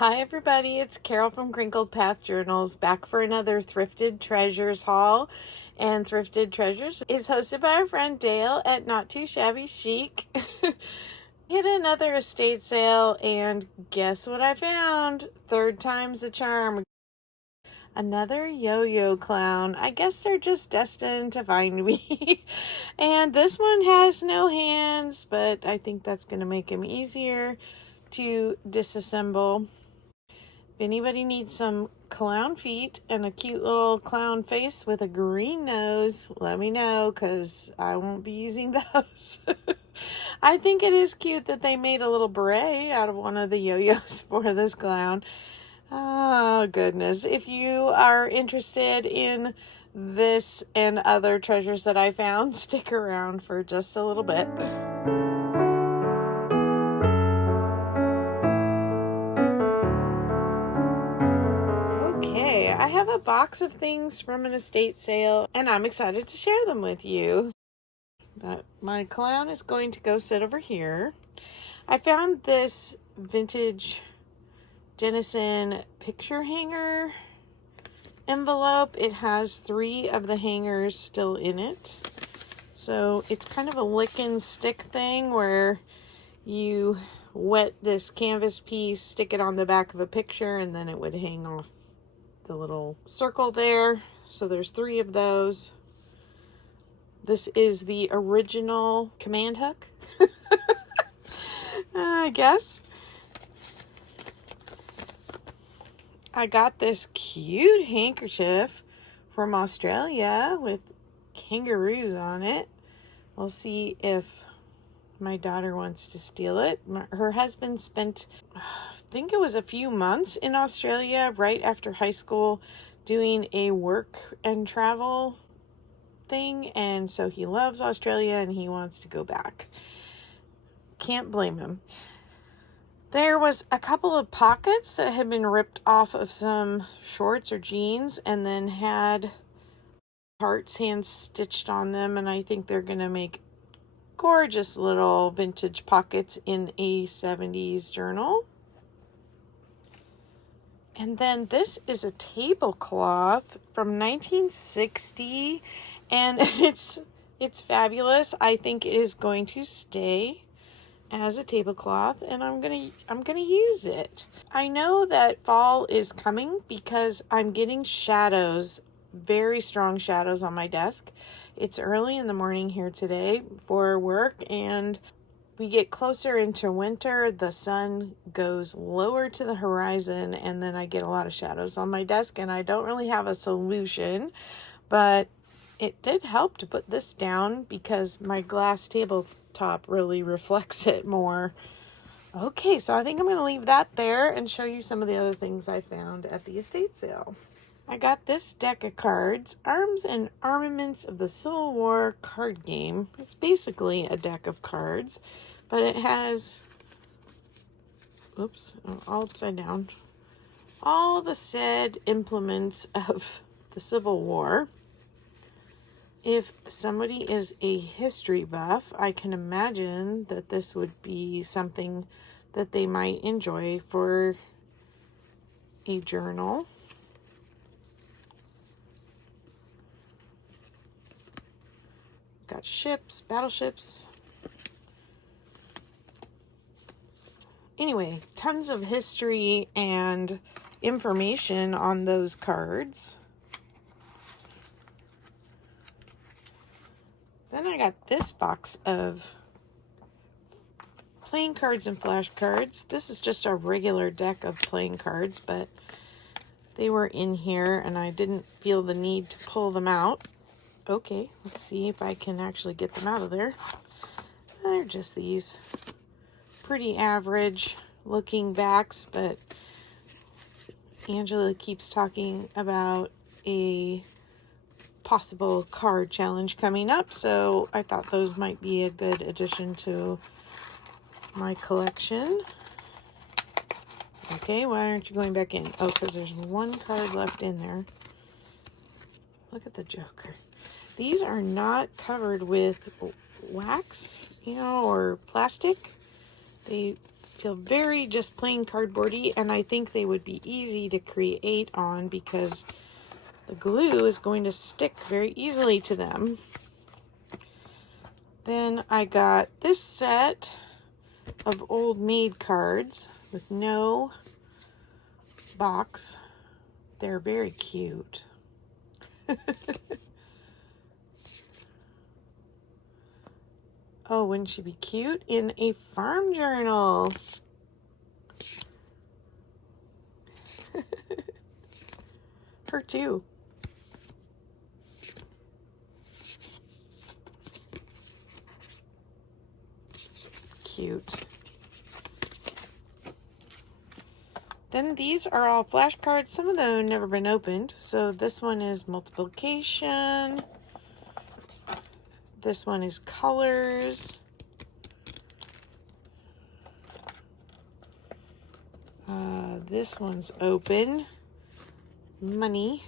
Hi everybody, it's Carol from Crinkled Path Journals, back for another Thrifted Treasures haul. And Thrifted Treasures is hosted by our friend Dale at Not Too Shabby Chic. Hit another estate sale, and guess what I found? Third time's the charm. Another yo-yo clown. I guess they're just destined to find me. And this one has no hands, but I think that's going to make him easier to disassemble. If anybody needs some clown feet and a cute little clown face with a green nose, let me know, because I won't be using those. I think it is cute that they made a little beret out of one of the yo-yos for this clown. Oh, goodness. If you are interested in this and other treasures that I found, stick around for just a little bit. Okay, I have a box of things from an estate sale, and I'm excited to share them with you. My clown is going to go sit over here. I found this vintage Denison picture hanger envelope. It has 3 of the hangers still in it. So it's kind of a lick and stick thing where you wet this canvas piece, stick it on the back of a picture, and then it would hang off the little circle there. So there's 3 of those. This is the original command hook, I guess. I got this cute handkerchief from Australia with kangaroos on it. We'll see if my daughter wants to steal it. Her husband spent, I think it was a few months in Australia right after high school doing a work and travel thing, and so he loves Australia and he wants to go back. Can't blame him. There was a couple of pockets that had been ripped off of some shorts or jeans and then had hearts hand stitched on them, and I think they're going to make gorgeous little vintage pockets in a 70s journal. And then this is a tablecloth from 1960, and it's fabulous. I think it is going to stay as a tablecloth, and I'm gonna use it. I know that fall is coming because I'm getting shadows, very strong shadows on my desk. It's early in the morning here today for work, and we get closer into winter, the sun goes lower to the horizon, and then I get a lot of shadows on my desk, and I don't really have a solution, but it did help to put this down because my glass tabletop really reflects it more. Okay, so I think I'm going to leave that there and show you some of the other things I found at the estate sale. I got this deck of cards, Arms and Armaments of the Civil War card game. It's basically a deck of cards, but it has, all upside down, all the said implements of the Civil War. If somebody is a history buff, I can imagine that this would be something that they might enjoy for a journal. Got ships, battleships. Anyway, tons of history and information on those cards. Then I got this box of playing cards and flashcards. This is just a regular deck of playing cards, but they were in here and I didn't feel the need to pull them out. Okay, let's see if I can actually get them out of there. They're just these pretty average looking backs, but Angela keeps talking about a possible card challenge coming up, so I thought those might be a good addition to my collection. Okay, why aren't you going back in? Oh, because there's one card left in there. Look at the Joker. These are not covered with wax, or plastic. They feel very just plain cardboardy, and I think they would be easy to create on because the glue is going to stick very easily to them. Then I got this set of old maid cards with no box. They're very cute. Oh, wouldn't she be cute in a farm journal? Her too. Cute. Then these are all flashcards. Some of them have never been opened. So this one is multiplication. This one is colors. This one's open. Money.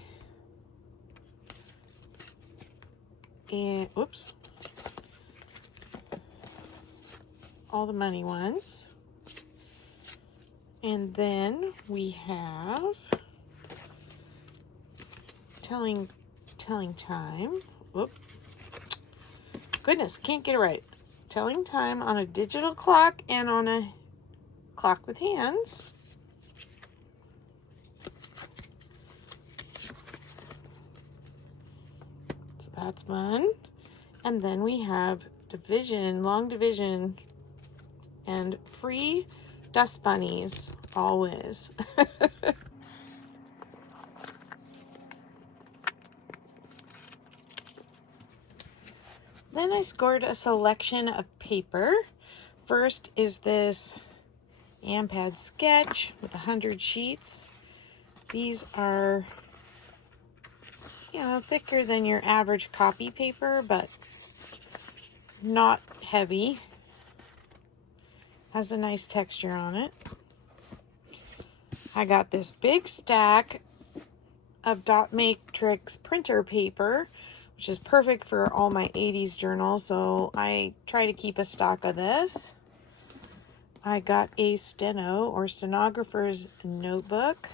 And, oops. All the money ones. And then we have telling time. Whoop. Goodness, can't get it right. Telling time on a digital clock and on a clock with hands. So that's fun. And then we have division, long division, and free dust bunnies, always. Then I scored a selection of paper. First is this Ampad sketch with 100 sheets. These are, thicker than your average copy paper, but not heavy. Has a nice texture on it. I got this big stack of Dot Matrix printer paper, which is perfect for all my 80s journals, so I try to keep a stock of this. I got a steno or stenographer's notebook.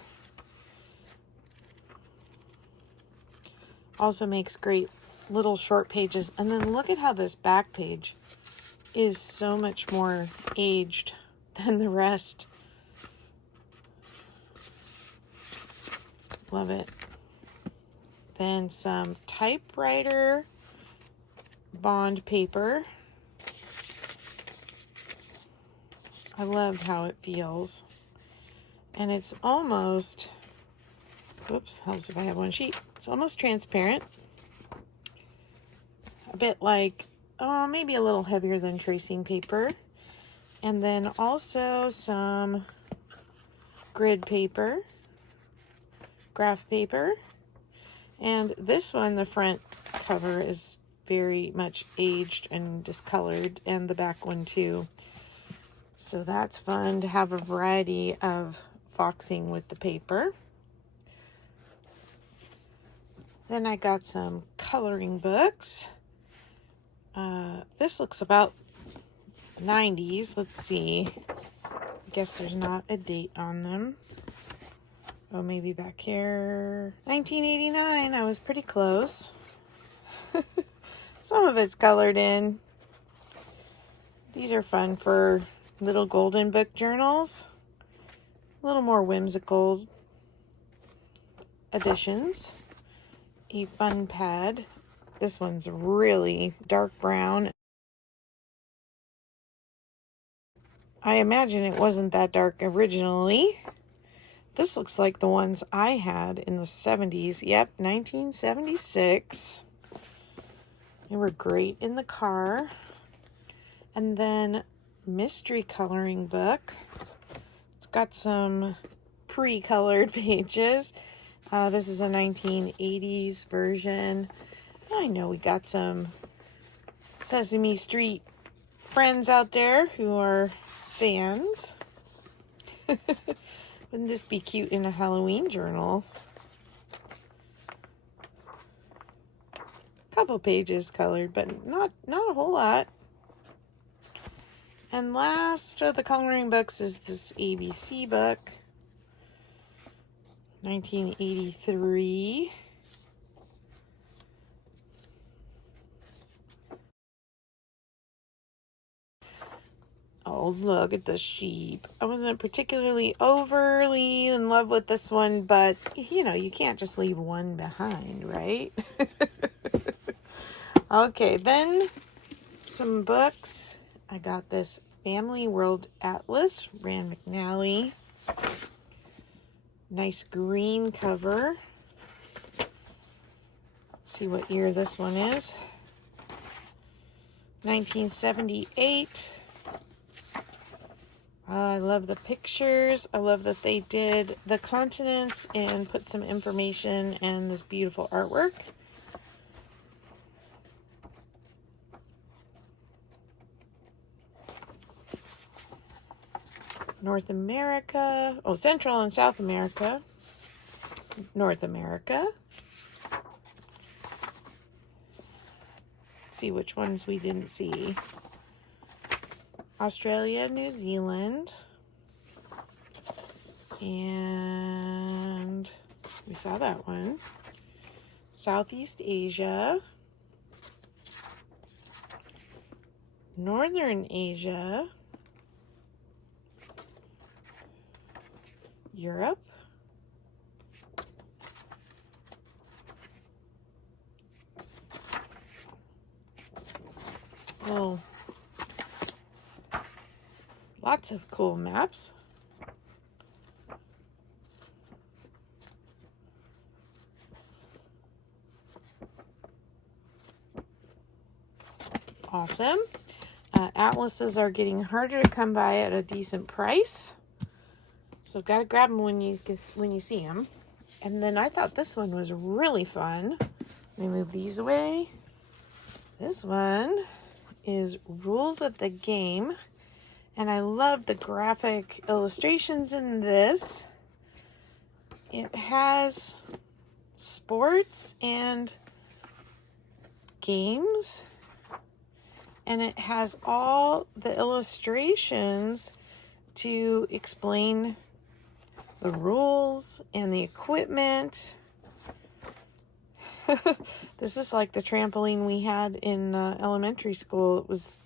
Also makes great little short pages. And then look at how this back page is so much more aged than the rest. Love it. Then some typewriter bond paper. I love how it feels. And it's almost, whoops, helps if I have one sheet. It's almost transparent. A bit like, maybe a little heavier than tracing paper. And then also some grid paper, graph paper. And this one, the front cover is very much aged and discolored, and the back one too. So that's fun to have a variety of foxing with the paper. Then I got some coloring books. This looks about 90s. Let's see. I guess there's not a date on them. Oh, maybe back here. 1989. I was pretty close. Some of it's colored in. These are fun for little golden book journals. A little more whimsical additions. A fun pad. This one's really dark brown. I imagine it wasn't that dark originally. This looks like the ones I had in the 70s. Yep, 1976. They were great in the car. And then mystery coloring book. It's got some pre-colored pages. This is a 1980s version. I know we got some Sesame Street friends out there who are fans. Wouldn't this be cute in a Halloween journal? Couple pages colored, but not a whole lot. And last of the coloring books is this ABC book, 1983. Oh, look at the sheep. I wasn't particularly overly in love with this one, but you can't just leave one behind, right? Okay, then some books. I got this Family World Atlas, Rand McNally. Nice green cover. Let's see what year this one is. 1978. I love the pictures. I love that they did the continents and put some information and this beautiful artwork. North America. Oh, Central and South America. North America. Let's see which ones we didn't see. Australia, New Zealand. And we saw that one. Southeast Asia. Northern Asia. Europe. Oh, lots of cool maps. Awesome. Atlases are getting harder to come by at a decent price. So got to grab them when you see them. And then I thought this one was really fun. Let me move these away. This one is Rules of the Game. And I love the graphic illustrations in this. It has sports and games. And it has all the illustrations to explain the rules and the equipment. This is like the trampoline we had in elementary school. It was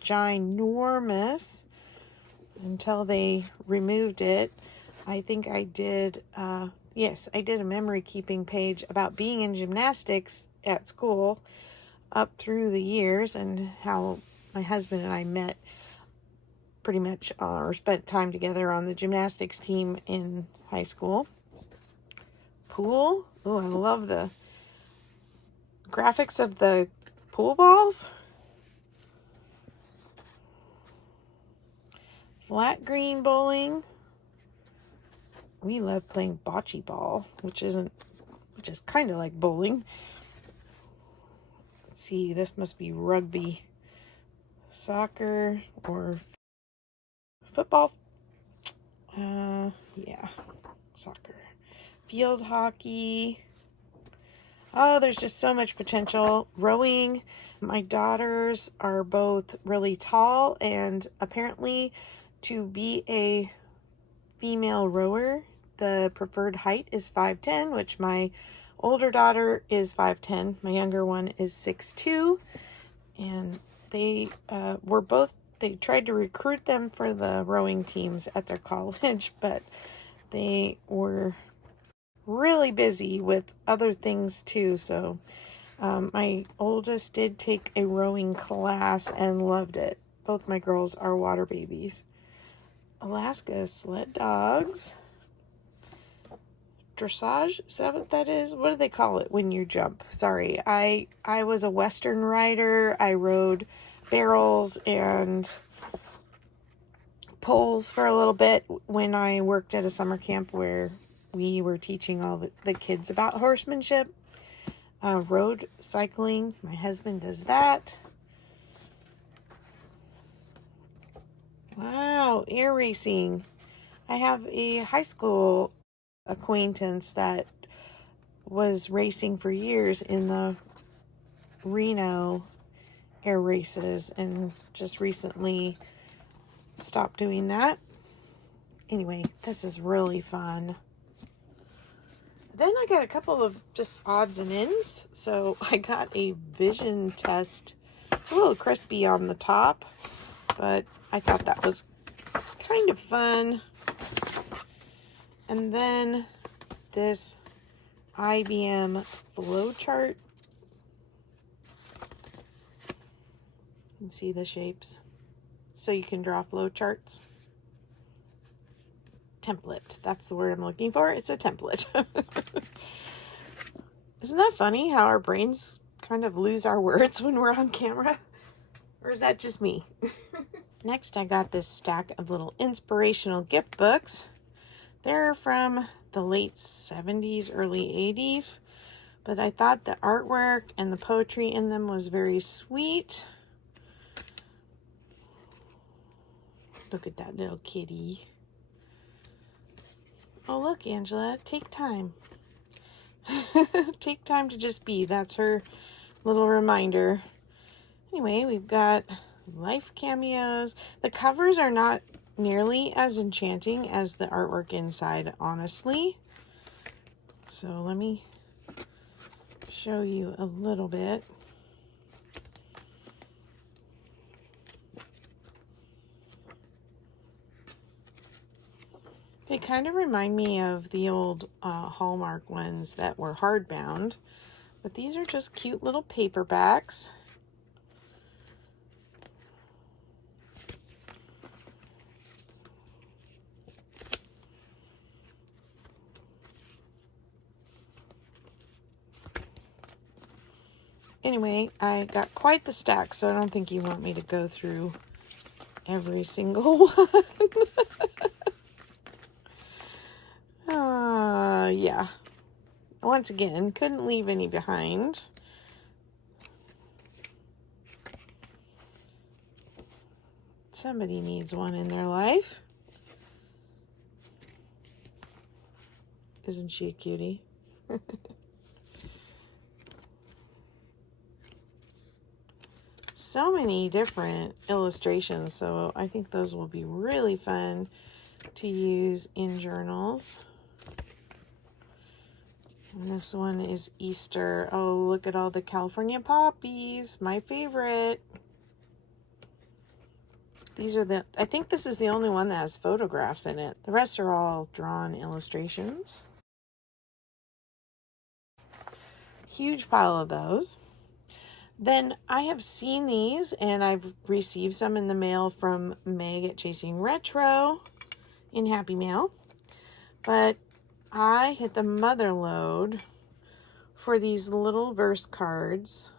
ginormous until they removed it. I think I did, yes, I did a memory keeping page about being in gymnastics at school up through the years and how my husband and I met pretty much or spent time together on the gymnastics team in high school. Pool. Oh, I love the graphics of the pool balls. Flat green bowling. We love playing bocce ball, which is kind of like bowling. Let's see, this must be rugby, soccer, or football. Yeah, soccer. Field hockey. Oh, there's just so much potential. Rowing. My daughters are both really tall, and apparently to be a female rower, the preferred height is 5'10", which my older daughter is 5'10". My younger one is 6'2", and they they tried to recruit them for the rowing teams at their college, but they were really busy with other things too. So my oldest did take a rowing class and loved it. Both my girls are water babies. Alaska sled dogs. Dressage, is that what that is? What do they call it when you jump? Sorry, I was a Western rider. I rode barrels and poles for a little bit when I worked at a summer camp where we were teaching all the kids about horsemanship. Road cycling, my husband does that. Wow, air racing. I have a high school acquaintance that was racing for years in the Reno air races and just recently stop doing that. Anyway, this is really fun. Then I got a couple of just odds and ends. So I got a vision test. It's a little crispy on the top, but I thought that was kind of fun. And then this IBM flowchart. You can see the shapes. So you can draw flowcharts. Template. That's the word I'm looking for. It's a template. Isn't that funny how our brains kind of lose our words when we're on camera? Or is that just me? Next, I got this stack of little inspirational gift books. They're from the late 70s, early 80s. But I thought the artwork and the poetry in them was very sweet. Look at that little kitty. Oh, look, Angela, take time. Take time to just be. That's her little reminder. Anyway, we've got life cameos. The covers are not nearly as enchanting as the artwork inside, honestly. So let me show you a little bit. They kind of remind me of the old Hallmark ones that were hardbound, but these are just cute little paperbacks. Anyway, I got quite the stack, so I don't think you want me to go through every single one. Yeah. Once again, couldn't leave any behind. Somebody needs one in their life. Isn't she a cutie? So many different illustrations, so I think those will be really fun to use in journals. And this one is Easter. Oh, look at all the California poppies, my favorite. These are I think this is the only one that has photographs in it. The rest are all drawn illustrations. Huge pile of those. Then I have seen these, and I've received some in the mail from Meg at Chasing Retro in Happy Mail. But I hit the mother lode for these little verse cards.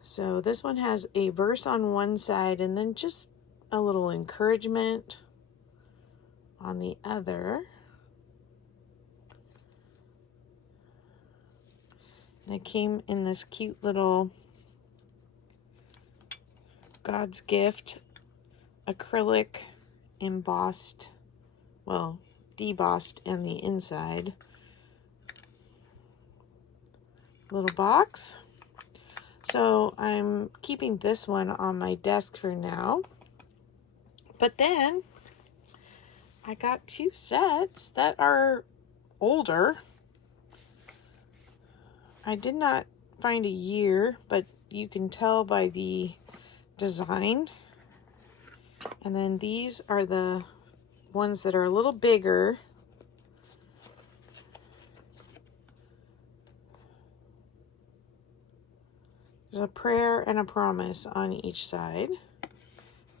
So this one has a verse on one side and then just a little encouragement on the other. And it came in this cute little God's Gift acrylic embossed, well, debossed on the inside little box. So I'm keeping this one on my desk for now. But then I got two sets that are older. I did not find a year, but you can tell by the design. And then these are the ones that are a little bigger. There's a prayer and a promise on each side.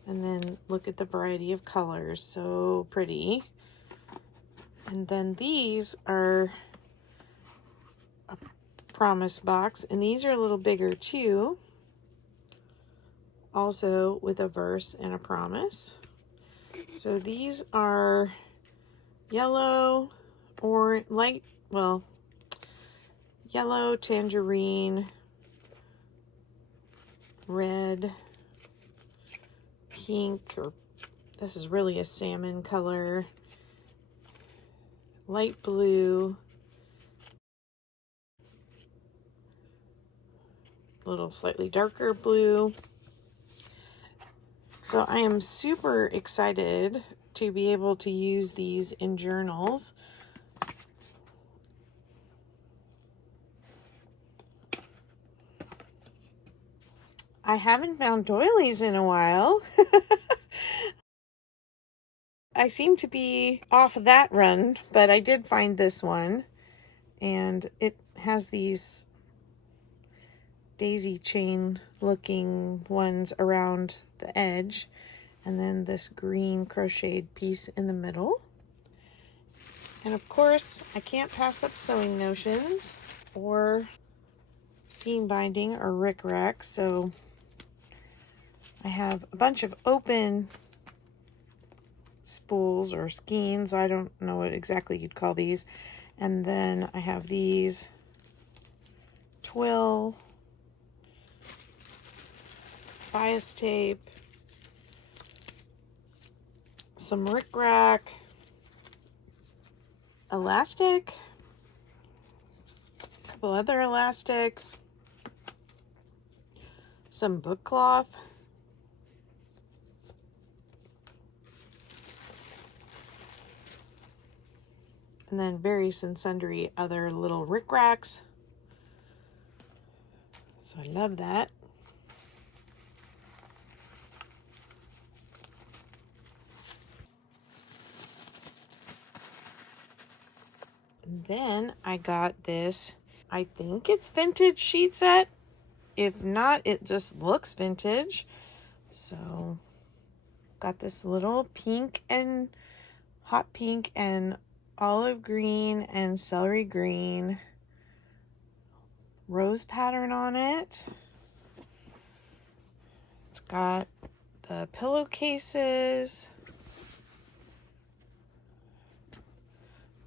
And then look at the variety of colors. So pretty. And then these are a promise box. And these are a little bigger too. Also with a verse and a promise. So these are yellow or light, well, yellow, tangerine, red, pink, or this is really a salmon color, light blue, a little slightly darker blue, So I am super excited to be able to use these in journals. I haven't found doilies in a while. I seem to be off that run, but I did find this one, and it has these daisy chain looking ones around the edge, and then this green crocheted piece in the middle. And of course, I can't pass up sewing notions or seam binding or rickrack, so I have a bunch of open spools or skeins. I don't know what exactly you'd call these. And then I have these twill, bias tape, some rickrack, elastic, a couple other elastics, some book cloth, and then various and sundry other little rickracks. So I love that. And then I got this, I think it's vintage sheet set. If not, it just looks vintage. So got this little pink and hot pink and olive green and celery green rose pattern on it. It's got the pillowcases,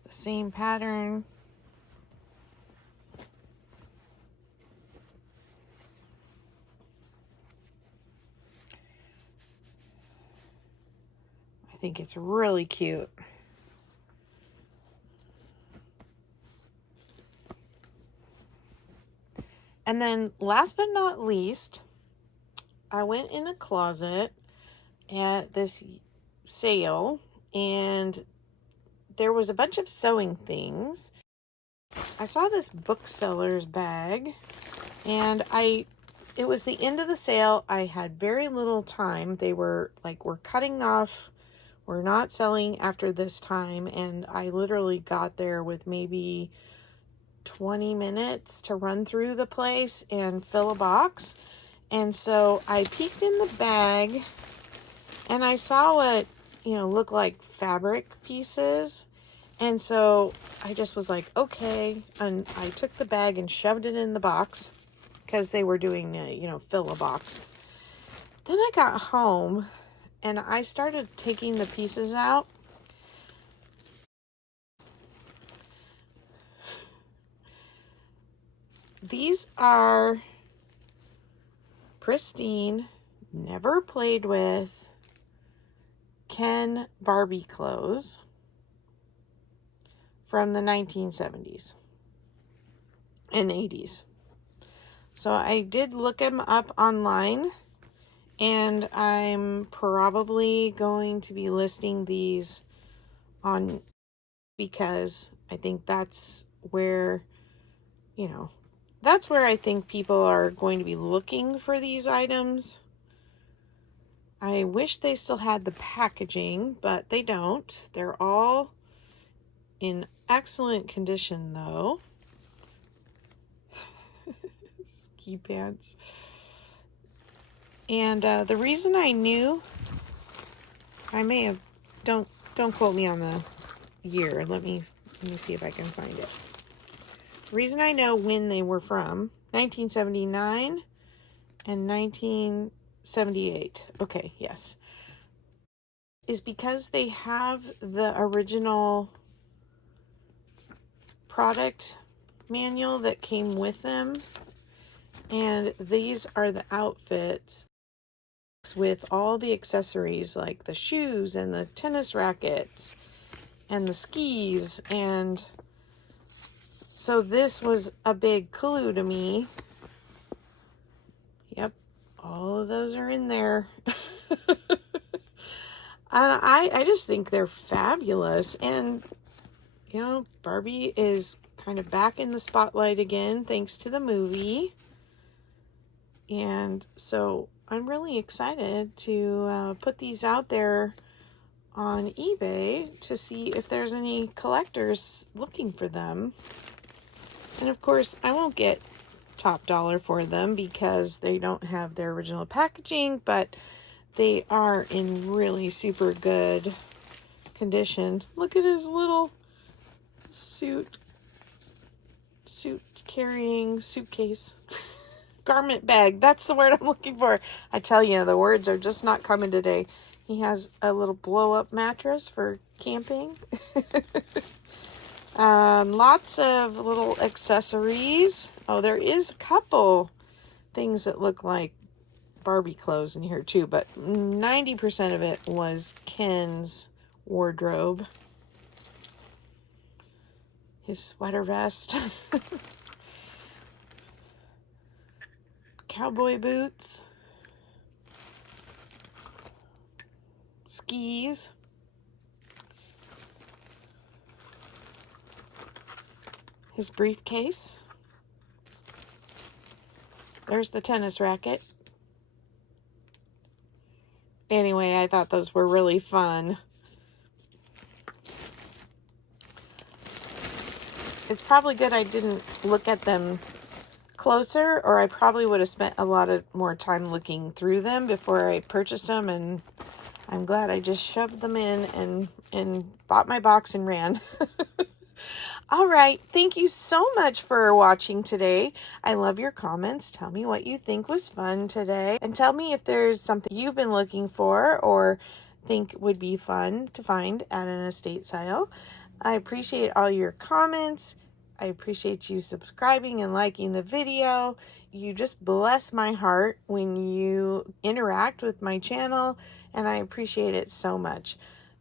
the same pattern. I think it's really cute. And then last but not least, I went in a closet at this sale, and there was a bunch of sewing things. I saw this bookseller's bag, and it was the end of the sale. I had very little time. They were like, we're cutting off, we're not selling after this time, and I literally got there with maybe 20 minutes to run through the place and fill a box. And so I peeked in the bag, and I saw what, looked like fabric pieces. And so I just was like, okay. And I took the bag and shoved it in the box because they were doing, fill a box. Then I got home and I started taking the pieces out. These are pristine, never played with Ken Barbie clothes from the 1970s and 80s. So I did look them up online, and I'm probably going to be listing these on, because I think that's where, that's where I think people are going to be looking for these items. I wish they still had the packaging, but they don't. They're all in excellent condition, though. Ski pants. And the reason I knew, I may have, don't quote me on the year. Let me see if I can find it. The reason I know when they were from, 1979 and 1978. Okay, yes. Is because they have the original product manual that came with them. And these are the outfits with all the accessories, like the shoes and the tennis rackets and the skis. And so this was a big clue to me. Yep, all of those are in there. I just think they're fabulous. And, you know, Barbie is kind of back in the spotlight again, thanks to the movie. And so I'm really excited to put these out there on eBay to see if there's any collectors looking for them. And of course, I won't get top dollar for them because they don't have their original packaging, but they are in really super good condition. Look at his little suit carrying suitcase. Garment bag. That's the word I'm looking for. I tell you, the words are just not coming today. He has a little blow-up mattress for camping. Lots of little accessories. Oh, there is a couple things that look like Barbie clothes in here too, but 90% of it was Ken's wardrobe. His sweater vest. Cowboy boots. Skis. His briefcase. There's the tennis racket. Anyway, I thought those were really fun. It's probably good I didn't look at them closer, or I probably would have spent a lot of more time looking through them before I purchased them, and I'm glad I just shoved them in and bought my box and ran. All right, thank you so much for watching today. I love your comments. Tell me what you think was fun today, and tell me if there's something you've been looking for or think would be fun to find at an estate sale. I appreciate all your comments. I appreciate you subscribing and liking the video. You just bless my heart when you interact with my channel, and I appreciate it so much.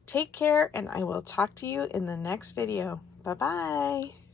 Take care, and I will talk to you in the next video. Bye-bye.